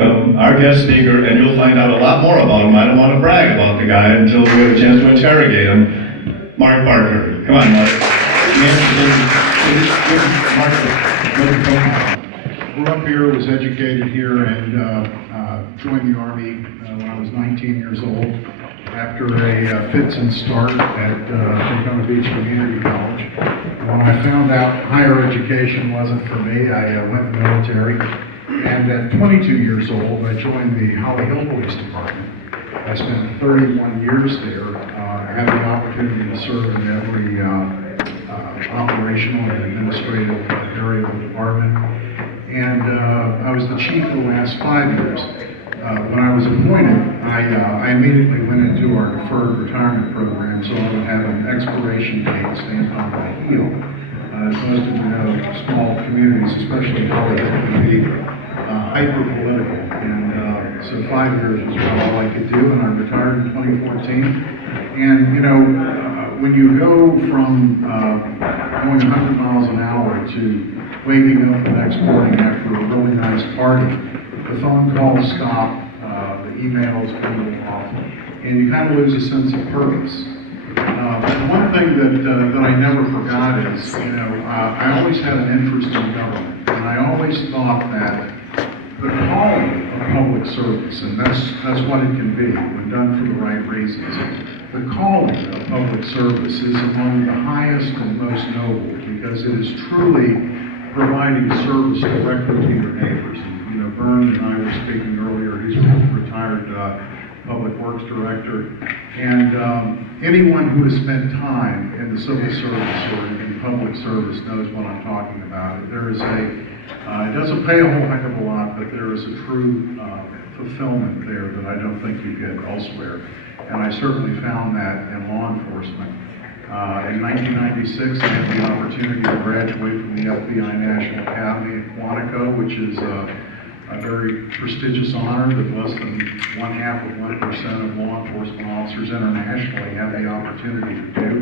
Our guest speaker, and you'll find out a lot more about him. I don't want to brag about the guy until we have a chance to interrogate him. Mark Barker. Come on, Mark. Grew up here, was educated here, and joined the Army when I was 19 years old after a fits and start at Daytona Beach Community College. When I found out higher education wasn't for me, I went in the military. And at 22 years old, I joined the Holly Hill Police Department. I spent 31 years there. I had the opportunity to serve in every operational and administrative area of the department. And I was the chief for the last 5 years. When I was appointed, I immediately went into our deferred retirement program, so I would have an expiration date stamped on my heel. As most of you know, small communities, especially Holly Hill, can be hyper-political, and so 5 years was about all I could do, and I retired in 2014. And you know, when you go from going 100 miles an hour to waking up the next morning after a really nice party, the phone calls stop, the emails come off, and you kind of lose a sense of purpose. One thing that I never forgot is, you know, I always had an interest in government, and I always thought that the calling of public service, and that's what it can be when done for the right reasons. The calling of public service is among the highest and most noble because it is truly providing service directly to your neighbors. And, you know, Vern and I were speaking earlier. He's a retired public works director, and anyone who has spent time in the civil service or in public service knows what I'm talking about. There is it doesn't pay a whole heck of a lot, but there is a true fulfillment there that I don't think you get elsewhere. And I certainly found that in law enforcement. In 1996, I had the opportunity to graduate from the FBI National Academy at Quantico, which is a very prestigious honor that less than 0.5% of law enforcement officers internationally have the opportunity to do.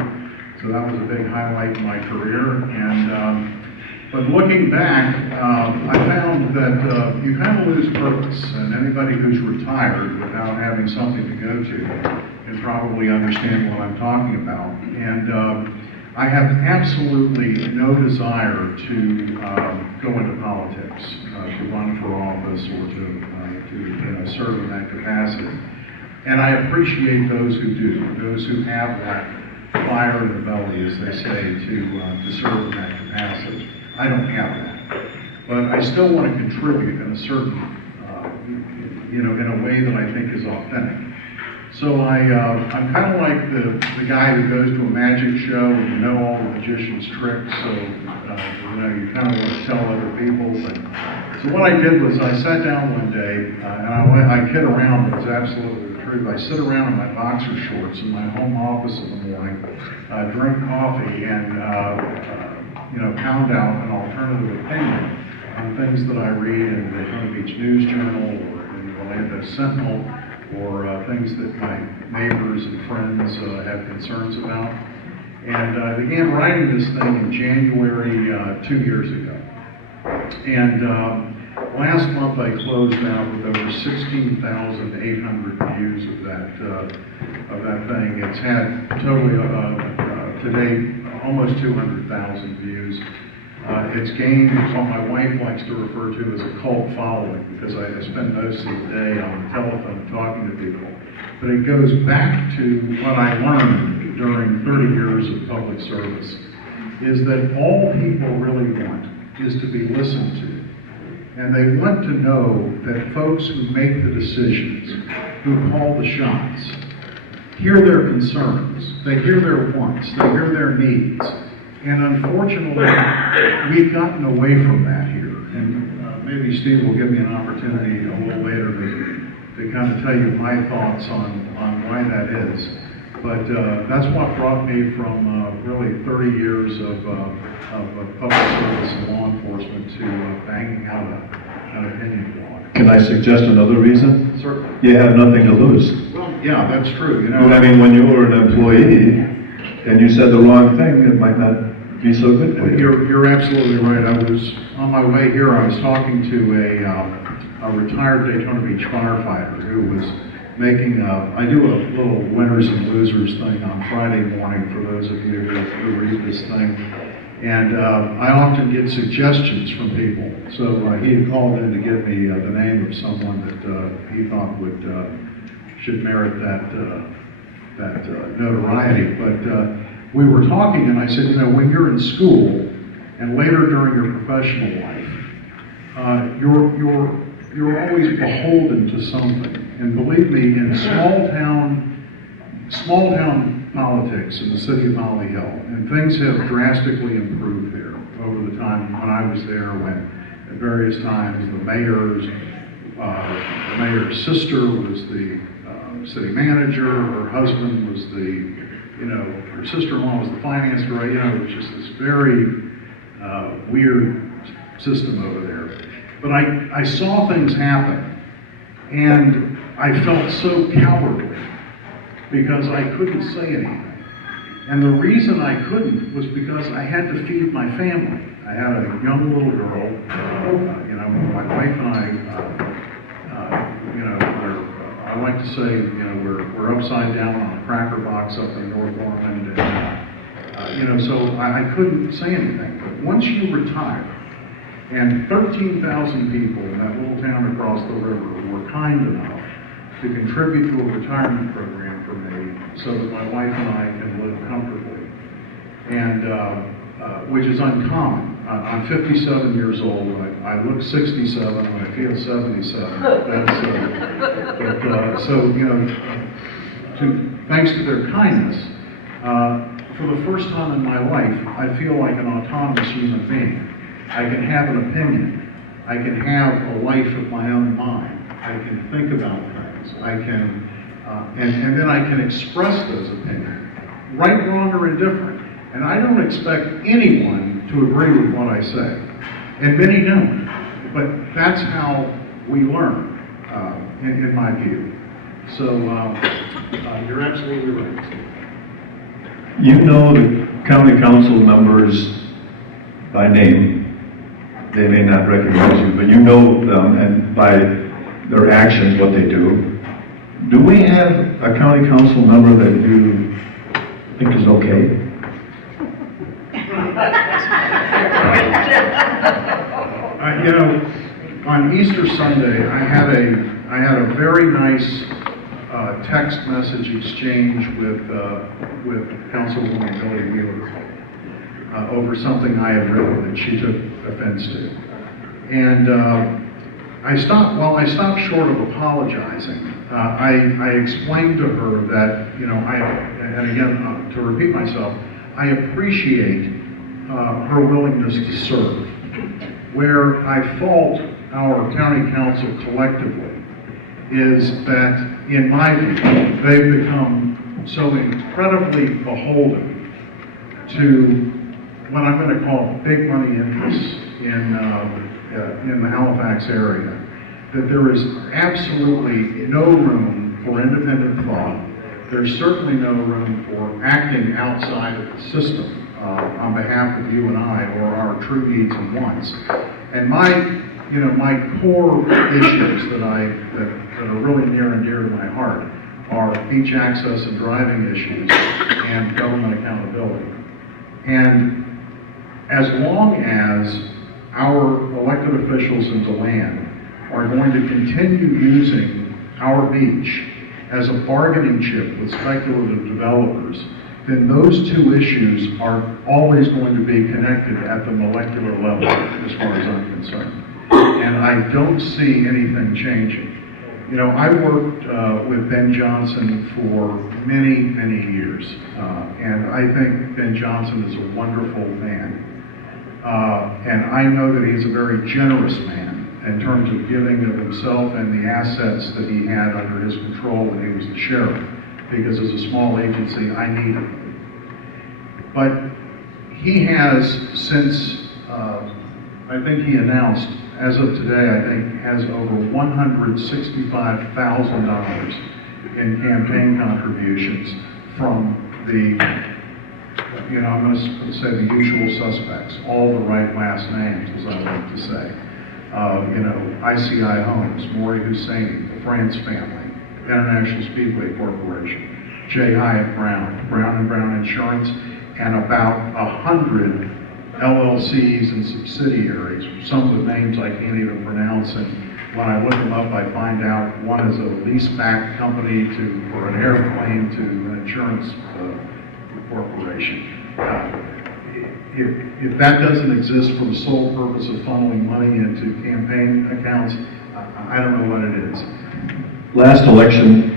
So that was a big highlight in my career. And but looking back, I found that you kind of lose purpose, and anybody who's retired without having something to go to can probably understand what I'm talking about. And I have absolutely no desire to go into politics, to run for office, or to serve in that capacity. And I appreciate those who do, those who have that fire in the belly, as they say, to serve in that capacity. I don't have that, but I still want to contribute in a certain, in a way that I think is authentic. So I'm kind of like the guy who goes to a magic show and you know all the magician's tricks, so you kind of want to tell other people. So what I did was I sat down one day, and I kid around, but it's absolutely the truth. I sit around in my boxer shorts in my home office in the morning, drink coffee, and pound out an alternative opinion on things that I read in the Daytona Beach News Journal or in the Orlando Sentinel, or things that my neighbors and friends have concerns about. And I began writing this thing in January 2 years ago. And last month I closed out with over 16,800 views of that thing. It's had totally today almost 200,000 views. It's gained what my wife likes to refer to as a cult following, because I spend most of the day on the telephone talking to people. But it goes back to what I learned during 30 years of public service, is that all people really want is to be listened to. And they want to know that folks who make the decisions, who call the shots, hear their concerns, they hear their wants, they hear their needs. And unfortunately, we've gotten away from that here. And maybe Steve will give me an opportunity a little later to kind of tell you my thoughts on why that is. But that's what brought me from really 30 years of public service and law enforcement to banging out an opinion blog. Can I suggest another reason? Certainly. You have nothing to lose. Well, yeah, that's true. I mean, when you were an employee and you said the wrong thing, it might not be so good for you. You're absolutely right. I was on my way here. I was talking to a a retired Daytona Beach firefighter who was making I do a little winners and losers thing on Friday morning for those of you who read this thing. And I often get suggestions from people. So he had called in to give me the name of someone that he thought should merit that notoriety. But we were talking, and I said, you know, when you're in school and later during your professional life, you're always beholden to something. And believe me, in small town politics in the city of Holly Hill, and things have drastically improved there over the time when I was there, when at various times the mayor's sister was the city manager, her husband was her sister-in-law was the finance director, it was just this very weird system over there. But I saw things happen, and I felt so cowardly because I couldn't say anything. And the reason I couldn't was because I had to feed my family. I had a young little girl, my wife and I like to say, we're upside down on a cracker box up in North Ormond, and, so I couldn't say anything. But once you retire, and 13,000 people in that little town across the river were kind enough to contribute to a retirement program for me so that my wife and I can live comfortably, and which is uncommon. I'm 57 years old. I look 67 and I feel 77. Thanks to their kindness, for the first time in my life, I feel like an autonomous human being. I can have an opinion. I can have a life of my own mind. I can think about things. I can, and then I can express those opinions, right, wrong, or indifferent. And I don't expect anyone to agree with what I say, and many don't. But that's how we learn, in my view. So you're absolutely right. You know the county council members by name. They may not recognize you, but you know them, and by their actions, what they do. Do we have a county council member that you think is okay? On Easter Sunday, I had a very nice text message exchange with Councilwoman Billy Wheeler over something I had written that she took offense to, and I stopped short of apologizing. I explained to her that and again to repeat myself, I appreciate her willingness to serve. Where I fault our county council collectively is that, in my view, they've become so incredibly beholden to what I'm going to call big money interests in the Halifax area, that there is absolutely no room for independent thought. There's certainly no room for acting outside of the system on behalf of you and I, or our true needs and wants. And my core issues that are really near and dear to my heart are beach access and driving issues and government accountability. And as long as our elected officials in DeLand are going to continue using our beach as a bargaining chip with speculative developers, then those two issues are always going to be connected at the molecular level, as far as I'm concerned. And I don't see anything changing. I worked with Ben Johnson for many, many years, and I think Ben Johnson is a wonderful man. And I know that he's a very generous man in terms of giving of himself and the assets that he had under his control when he was the sheriff, because as a small agency, I needed him. But he has, since I think he announced, as of today, I think has over $165,000 in campaign contributions from the, I'm going to say the usual suspects, all the right last names, as I like to say. ICI Homes, Maury Husseini, the France family, International Speedway Corporation, J. Hyatt Brown, Brown & Brown Insurance, and about 100 LLCs and subsidiaries, some of the names I can't even pronounce, and when I look them up, I find out one is a leaseback company for an airplane to an insurance corporation. If that doesn't exist for the sole purpose of funneling money into campaign accounts, I don't know what it is. Last election,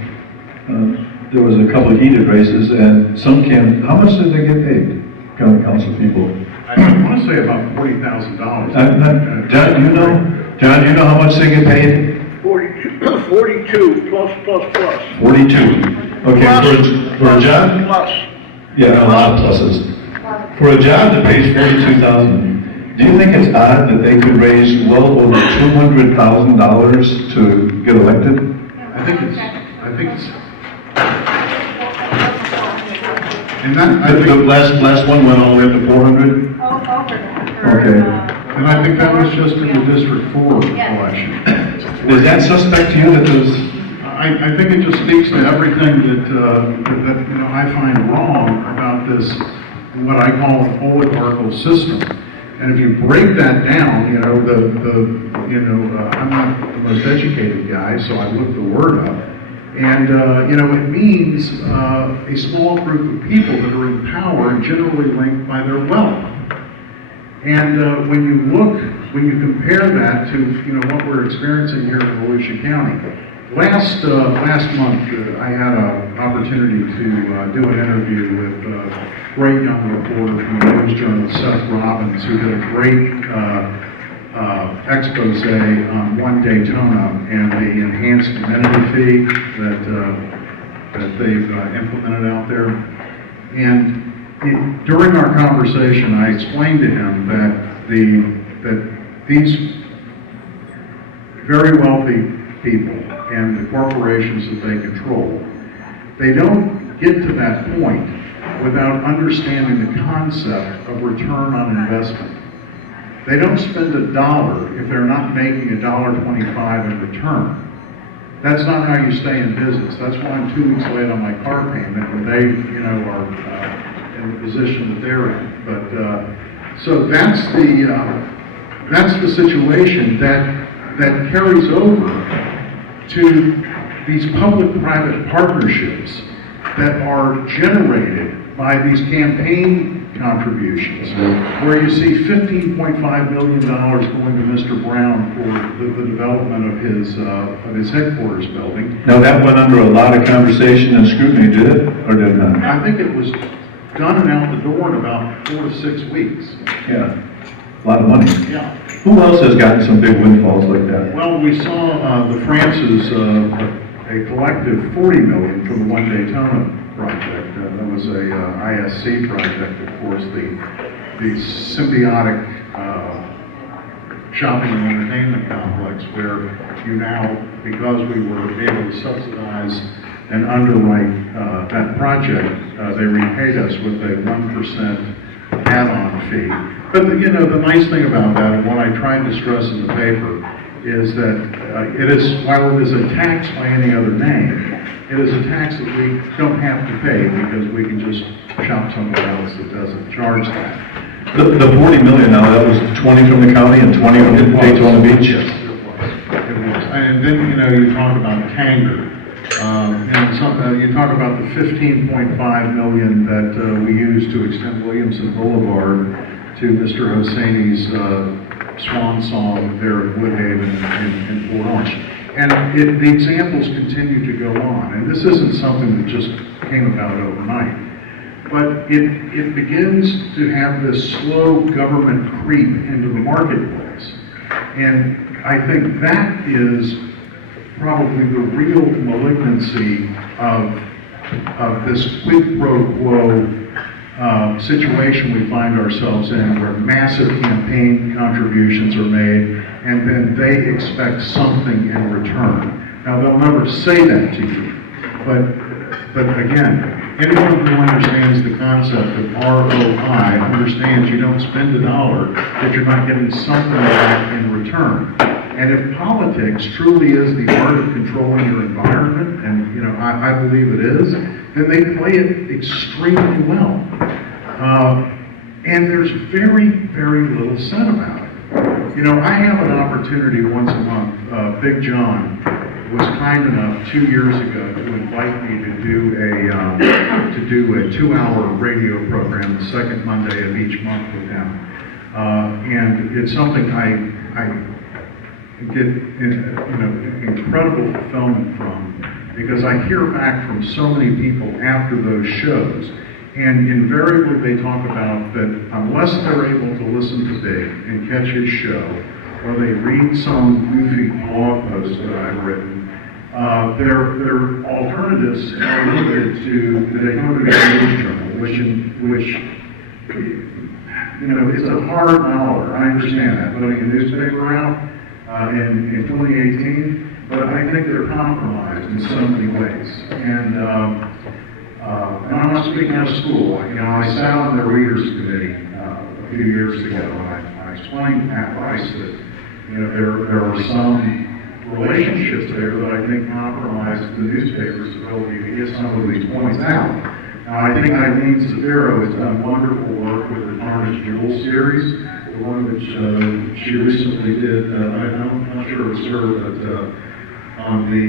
there was a couple of heated races, and how much did they get paid, county council people? I want to say about $40,000. John, do you know how much they get paid? 42 plus. 42. Okay, Plus, for a job? Plus. Yeah, a lot of pluses. For a job that pays $42,000, do you think it's odd that they could raise well over $200,000 to get elected? I think it's, and that, The last one went all the way up to 400? Okay. And I think that was just in the District 4 election. Is that suspect to you that there's... I think it just speaks to everything that I find wrong about this, what I call an oligarchical system. And if you break that down, I'm not the most educated guy, so I looked the word up. And, it means a small group of people that are in power and generally linked by their wealth. And when you compare that to, what we're experiencing here in Volusia County, last month I had an opportunity to do an interview with a great young reporter from the news journal, Seth Robbins, who did a great expose on One Daytona and the enhanced amenity fee that they've implemented out there. And during our conversation, I explained to him that these very wealthy people and the corporations that they control, they don't get to that point without understanding the concept of return on investment. They don't spend $1 if they're not making $1.25 in return. That's not how you stay in business. That's why I'm 2 weeks late on my car payment when they, are in the position that they're in. But so that's the situation that carries over to these public-private partnerships that are generated by these campaign contributions, where you see $15.5 million going to Mr. Brown for the development of his headquarters building. Now that went under a lot of conversation and scrutiny, did it, or did it not? I think it was done and out the door in about 4 to 6 weeks. Yeah, a lot of money. Yeah. Who else has gotten some big windfalls like that? Well, we saw the Francis, a collective $40 million for the One Daytona project. That was a ISC project, of course, the symbiotic shopping and entertainment complex, where you now, because we were able to subsidize and underwrite that project, they repaid us with a 1% add-on fee. But the nice thing about that, and what I tried to stress in the paper, is that it is, while it is a tax by any other name, it is a tax that we don't have to pay because we can just shop somewhere else that doesn't charge that. The $40 million now, that was 20 from the county and 20 from Daytona Beach? Yes, it was. And then, you talk about Tanger. You talk about the $15.5 million that we used to extend Williamson Boulevard to Mr. Hosseini's swan song there at Woodhaven in Fort Orange. And the examples continue to go on. And this isn't something that just came about overnight. But it begins to have this slow government creep into the marketplace. And I think that is probably the real malignancy of this quid pro quo situation we find ourselves in, where massive campaign contributions are made and then they expect something in return. Now, they'll never say that to you, but again, anyone who understands the concept of ROI understands you don't spend a dollar if you're not getting something back in return. And if politics truly is the art of controlling your environment, and I believe it is, then they play it extremely well. And there's very, very little said about it. I have an opportunity once a month. Big John was kind enough 2 years ago to invite me to do a 2-hour radio program the second Monday of each month with him. And it's something I get incredible fulfillment from, because I hear back from so many people after those shows, and invariably they talk about that unless they're able to listen to Big and catch his show, or they read some goofy blog post that I've written, their alternatives are limited to the Daytona Beach News Journal, which it's a hard dollar. I understand that, putting a newspaper out in 2018, but I think they're compromised in so many ways. And I'm not speaking out of school. I sat on the readers committee a few years ago, and I explained to Pat Rice that there are some relationships there that I think compromise the newspaper's ability to get some of these points out. I think Eileen Severo has done wonderful work with the Tarnished Jewels series, the one that she recently did. I'm not sure it was her, but on the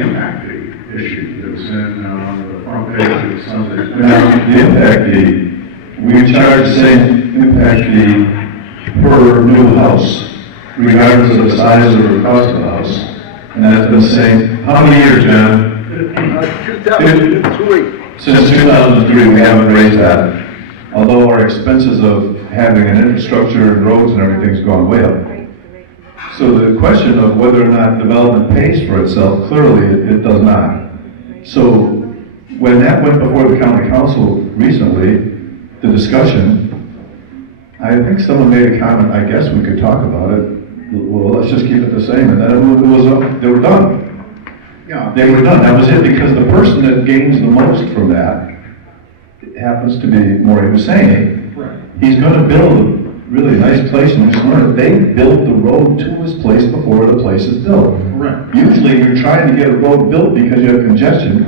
impact fee issue that was in the front page of Sunday. Now, the impact fee, we charge the same impact fee per new house, regardless of the size or the cost of the house. And that's been the same. How many years, John? 2003. Since 2003, we haven't raised that, although our expenses of having an infrastructure and roads and everything's gone way up. So the question of whether or not development pays for itself, clearly it does not. So when that went before the county council recently, the discussion, I think someone made a comment, I guess we could talk about it. Well, let's just keep it the same, and then they were done. Yeah, They were done. That was it, because the person that gains the most from that happens to be Maureen was saying. right. He's going to build a really nice place in New Smyrna. They built the road to his place before the place is built. Correct. Usually you're trying to get a road built because you have congestion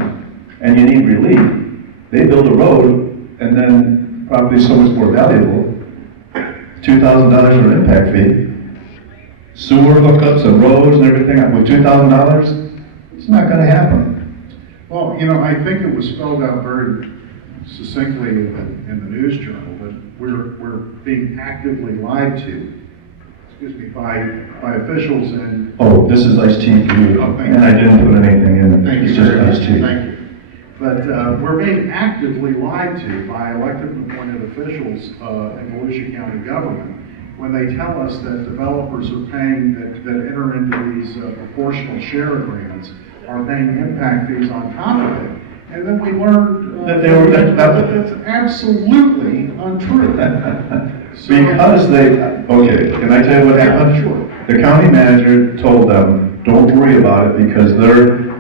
and you need relief. They build a road, and then property is so much more valuable. $2,000 for an impact fee. Sewer hookups and roads and everything with $2,000. It's not going to happen. Well, I think it was spelled out very succinctly in the News Journal that we're being actively lied to, by officials and. Oh, this is iced tea for you. Oh, thank you. And I didn't put anything in it. Thank you It's just very much. iced tea. Thank you. But we're being actively lied to by elected and appointed officials in Volusia County government when they tell us that developers are paying, that enter into these proportional share agreements, are paying impact fees on top of it. And then we learned That they were- that- that's absolutely untrue. Because okay, can I tell you what happened? Sure. The county manager told them, don't worry about it, because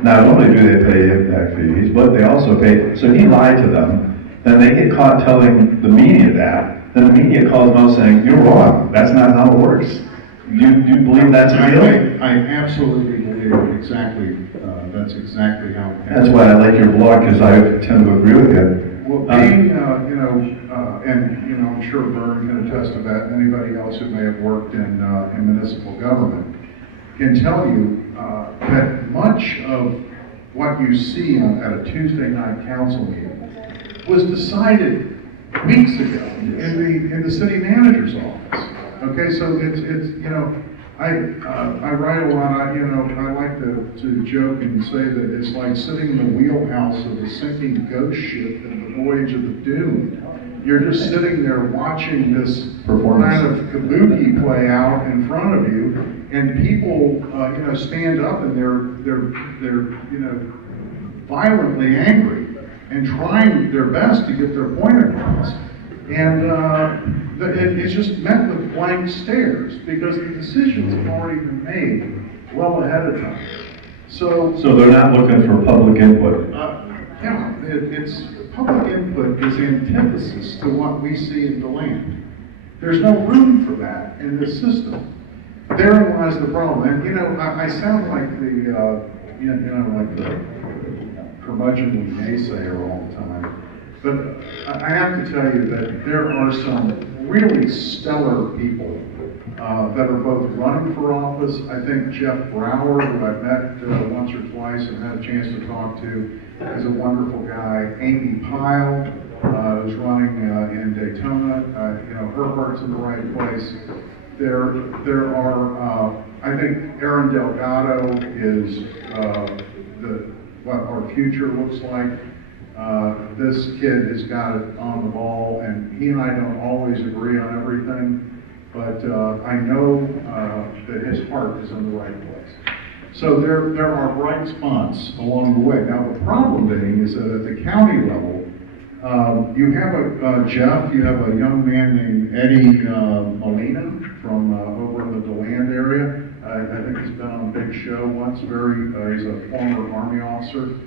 not only do they pay impact fees, but they also pay, so he lied to them. Then they get caught telling the media that, then the media calls them out saying, you're wrong, that's not how it works. Do you believe that's a deal? I absolutely believe exactly, that's exactly how it happens. That's why I like your blog, because I tend to agree with you. Well, being, and I'm sure Vern can attest to that, and anybody else who may have worked in municipal government can tell you that much of what you see at a Tuesday night council meeting was decided weeks ago in the city manager's office. Okay, so it's I write a lot. I like to joke and say that it's like sitting in the wheelhouse of a sinking ghost ship in the voyage of the doomed. You're just sitting there watching this kind of kabuki play out in front of you, and people stand up and they're violently angry and trying their best to get their point across. And it's just met with blank stares because the decisions have already been made well ahead of time. So they're not looking for public input. yeah, it's, public input is antithesis to what we see in the land. There's no room for that in this system. Therein lies the problem. And, you know, I sound like like the curmudgeonly naysayer all the time. But I have to tell you that there are some really stellar people that are both running for office. I think Jeff Brower, who I've met once or twice and had a chance to talk to, is a wonderful guy. Amy Pyle, who's running in Daytona, you know, her heart's in the right place. There are, I think Aaron Delgado is what our future looks like. This kid has got it on the ball, and he and I don't always agree on everything, but I know that his heart is in the right place. So there are bright spots along the way. Now the problem being is that at the county level, you have Jeff, you have a young man named Eddie Molina from over in the DeLand area. I think he's been on a big show once. He's a former Army officer,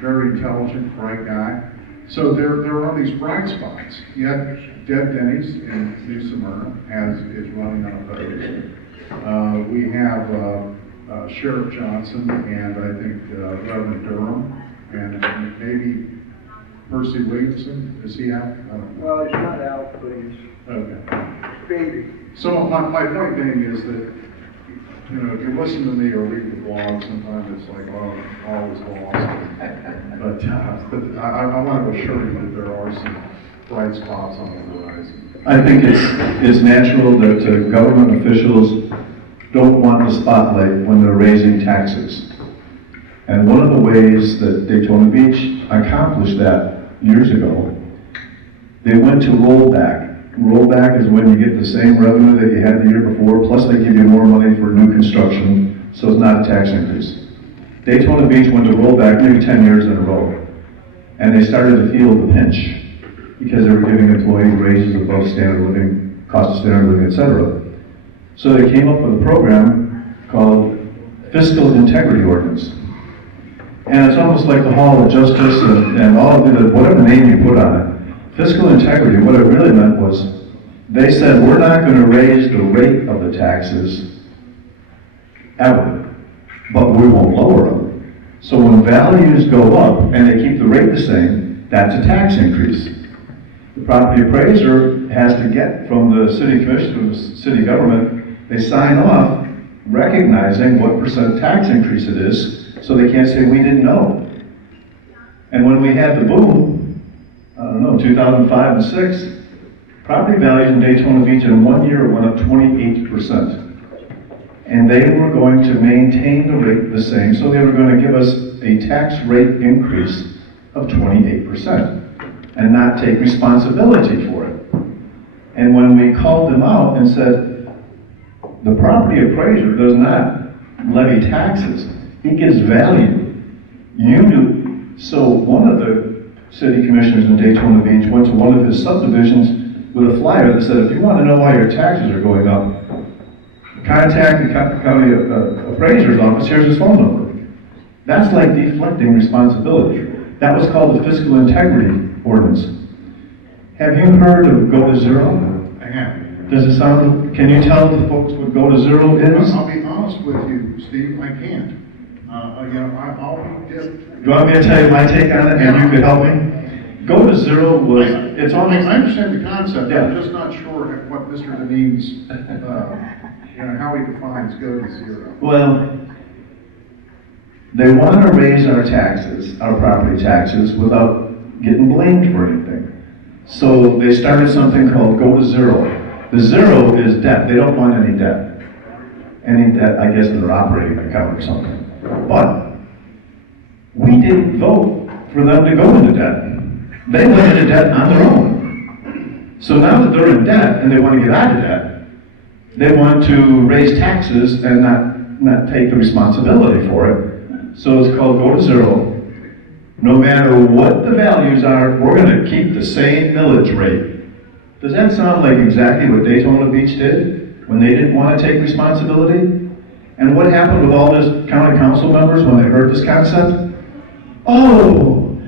very intelligent, bright guy. So there are these bright spots. Yet Deb Denny's in New Smyrna is running unopposed. We have Sheriff Johnson and I think Reverend Durham and maybe Percy Williamson. Is he out? Well, he's not out, but he's Okay. baby. So my point being is that, you know, if you listen to me or read the blog, sometimes it's like, oh, all is lost. But I want to assure you that there are some bright spots on the horizon. I think it's natural that government officials don't want the spotlight when they're raising taxes. And one of the ways that Daytona Beach accomplished that years ago, they went to rollback. Rollback is when you get the same revenue that you had the year before, plus they give you more money for new construction, so it's not a tax increase. Daytona Beach went to rollback maybe 10 years in a row, and they started to feel the pinch because they were giving employees raises above standard living, cost of standard living, etc. So they came up with a program called Fiscal Integrity Ordinance. And it's almost like the Hall of Justice and all of the, whatever name you put on it. Fiscal integrity, what it really meant was, they said, we're not going to raise the rate of the taxes ever, but we won't lower them. So when values go up and they keep the rate the same, that's a tax increase. The property appraiser has to get from the city commission, the city government, they sign off recognizing what percent tax increase it is, so they can't say we didn't know. And when we had the boom, I don't know, 2005 and 6, property values in Daytona Beach in 1 year went up 28%. And they were going to maintain the rate the same, so they were going to give us a tax rate increase of 28% and not take responsibility for it. And when we called them out and said, the property appraiser does not levy taxes, he gives value. You do. So one of the city commissioners in Daytona Beach went to one of his subdivisions with a flyer that said, if you want to know why your taxes are going up, contact the county appraiser's office, here's his phone number. That's like deflecting responsibility. That was called the Fiscal Integrity Ordinance. Have you heard of Go to Zero? I have. Does it sound, can you tell the folks what Go to Zero is? I'll be honest with you, Steve, I can't. I'll be You want me to tell you my take on it, and you could help me? Go to Zero was, it's almost... I understand the concept, Yeah. I'm just not sure what Mr. Deneen's, how he defines go to zero. Well, they want to raise our taxes, our property taxes, without getting blamed for anything. So they started something called Go to Zero. The zero is debt. They don't want any debt. Any debt, I guess, in their operating account or something. But we didn't vote for them to go into debt. They went into debt on their own. So now that they're in debt and they want to get out of debt, they want to raise taxes and not take the responsibility for it. So it's called Go to Zero. No matter what the values are, we're going to keep the same millage rate. Does that sound like exactly what Daytona Beach did when they didn't want to take responsibility? And what happened with all those county council members when they heard this concept? Oh,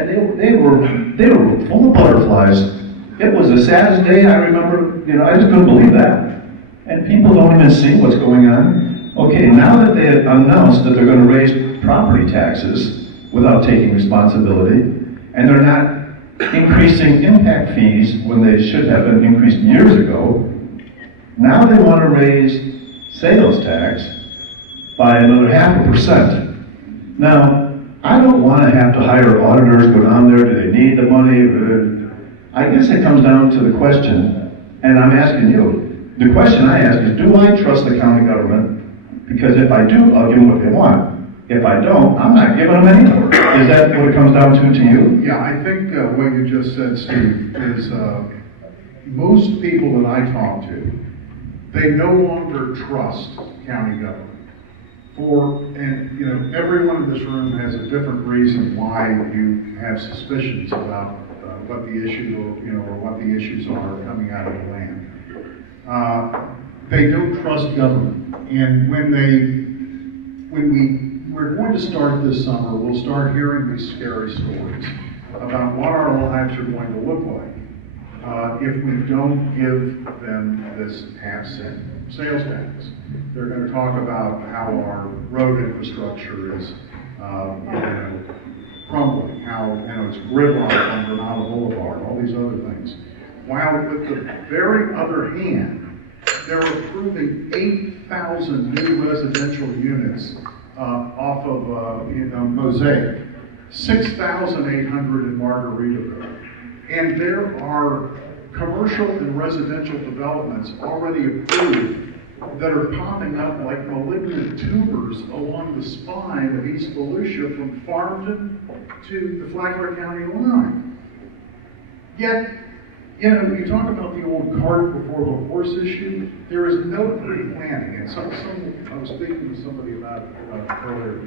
and they were full of butterflies. It was the saddest day I remember, I just couldn't believe that. And people don't even see what's going on. Okay, now that they have announced that they're going to raise property taxes without taking responsibility, and they're not increasing impact fees when they should have been increased years ago, now they want to raise sales tax by another 0.5%. Now, I don't want to have to hire auditors, go down there, do they need the money? I guess it comes down to the question, and I'm asking you, the question I ask is, do I trust the county government? Because if I do, I'll give them what they want. If I don't, I'm not giving them any more. Is that what it comes down to you? Yeah, I think what you just said, Steve, is most people that I talk to, they no longer trust county government. And everyone in this room has a different reason why you have suspicions about what the issue, or what the issues are coming out of the land. They don't trust government, and we're going to start this summer, we'll start hearing these scary stories about what our lives are going to look like if we don't give them this half-cent sales tax. They're going to talk about how our road infrastructure is crumbling, how it's gridlock on Granada Boulevard, all these other things. While with the very other hand, they're approving 8,000 new residential units off of Mosaic, 6,800 in Margaritaville. And there are commercial and residential developments already approved that are popping up like malignant tumors along the spine of East Volusia from Farmington to the Flagler County line. Yet, you talk about the old cart before the horse issue, there is no pre-planning. And I was speaking to somebody about it earlier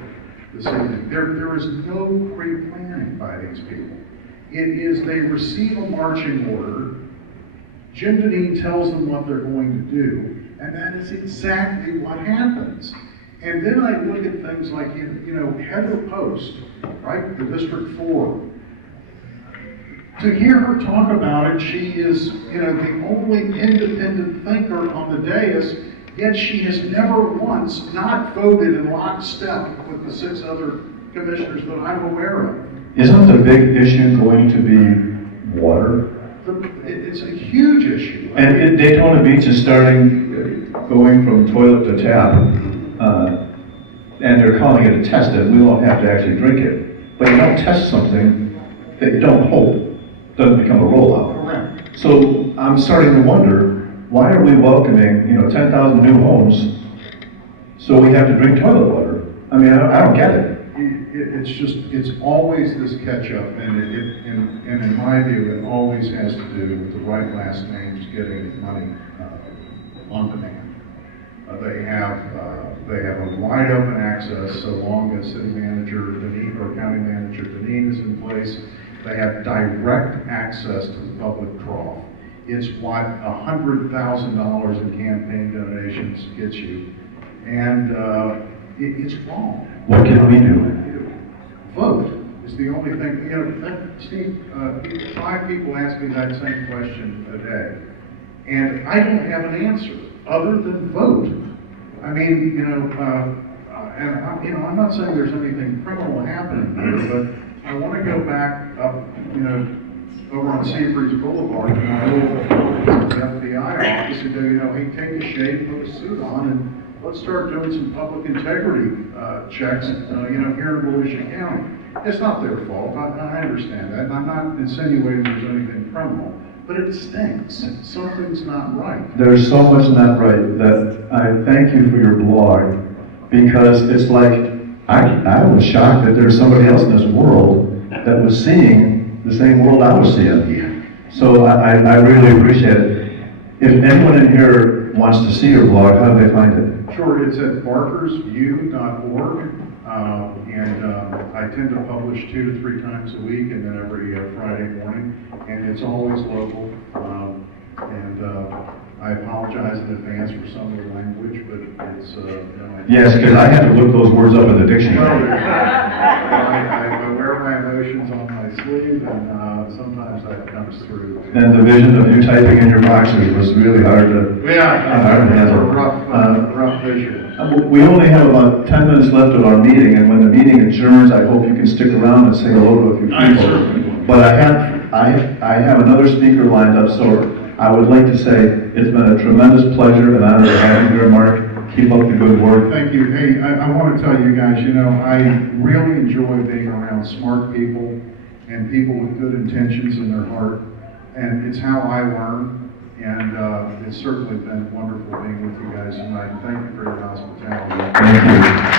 this evening. There is no pre-planning by these people. It is they receive a marching order, Jim Deneen tells them what they're going to do, and that is exactly what happens. And then I look at things like, Heather Post, right, the District 4. To hear her talk about it, she is, the only independent thinker on the dais, yet she has never once not voted in lockstep with the 6 other commissioners that I'm aware of. Isn't the big issue going to be water? It's a huge issue. And Daytona Beach is going from toilet to tap, and they're calling it a test, and we won't have to actually drink it. But you don't test something that you don't hope doesn't become a rollout. Correct. So I'm starting to wonder, why are we welcoming 10,000 new homes so we have to drink toilet water? I mean, I don't get it. It's always this catch-up, and in my view, it always has to do with the right last names getting money on demand. They have a wide open access so long as city manager Deneen or county manager Deneen is in place. They have direct access to the public trough. It's what $100,000 in campaign donations gets you, and it's wrong. What can we do? Vote is the only thing. Steve, 5 people ask me that same question a day, and I don't have an answer other than vote. I mean, and I'm not saying there's anything criminal happening here, but I want to go back up, over on Seabreeze Boulevard to my old FBI office and go, hey, take a shave, put a suit on, and let's start doing some public integrity checks, here in Volusia County. It's not their fault. I understand that. I'm not insinuating there's anything criminal, but it stinks. Something's not right. There's so much not right that I thank you for your blog, because it's like I was shocked that there's somebody else in this world that was seeing the same world I was seeing. Yeah. So I really appreciate it. If anyone in here wants to see your blog, how do they find it? Sure, it's at barkersview.org, and I tend to publish 2 to 3 times a week, and then every Friday morning, and it's always local. I apologize in advance for some of the language, but it's Yes, because I had to look those words up in the dictionary. Well, I wear my emotions on my sleeve, and sometimes that comes through. And the vision of you typing in your boxes was really hard to. Yeah, hard to it's a handle. rough vision. We only have about 10 minutes left of our meeting, and when the meeting adjourns, I hope you can stick around and say hello to a few people. I certainly will. But I have another speaker lined up, so I would like to say it's been a tremendous pleasure and honor to have you here, Mark. Keep up the good work. Thank you. Hey, I want to tell you guys, I really enjoy being around smart people and people with good intentions in their heart. And it's how I learn. And it's certainly been wonderful being with you guys tonight. Thank you for your hospitality. Thank you.